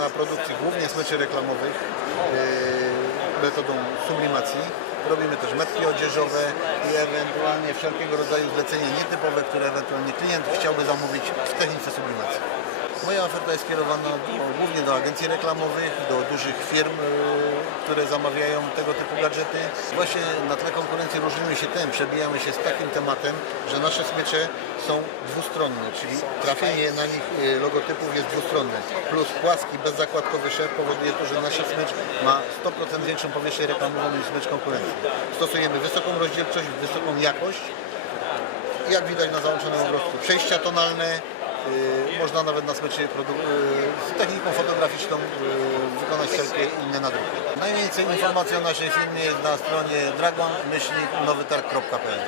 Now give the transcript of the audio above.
na produkcji głównie smyczy reklamowych yy, metodą sublimacji. Robimy też metki odzieżowe i ewentualnie wszelkiego rodzaju zlecenia nietypowe, które ewentualnie klient chciałby zamówić w technice sublimacji. Moja oferta jest skierowana do, głównie do agencji reklamowych, do dużych firm, yy, które zamawiają tego typu gadżety. Właśnie na tle konkurencji różnimy się tym, przebijamy się z takim tematem, że nasze smycze są dwustronne, czyli trafienie na nich yy, logotypów jest dwustronne. Plus płaski, bezzakładkowy szef powoduje to, że nasz smycz ma 100% większą powierzchnię reklamową niż smycz konkurencji. Stosujemy wysoką rozdzielczość, wysoką jakość, jak widać na załączonym obrazku, przejścia tonalne, można nawet na smyczy techniką fotograficzną yy, wykonać wszelkie inne nadruki. Najwięcej informacji o naszej firmie jest na stronie dragon-nowytarg.pl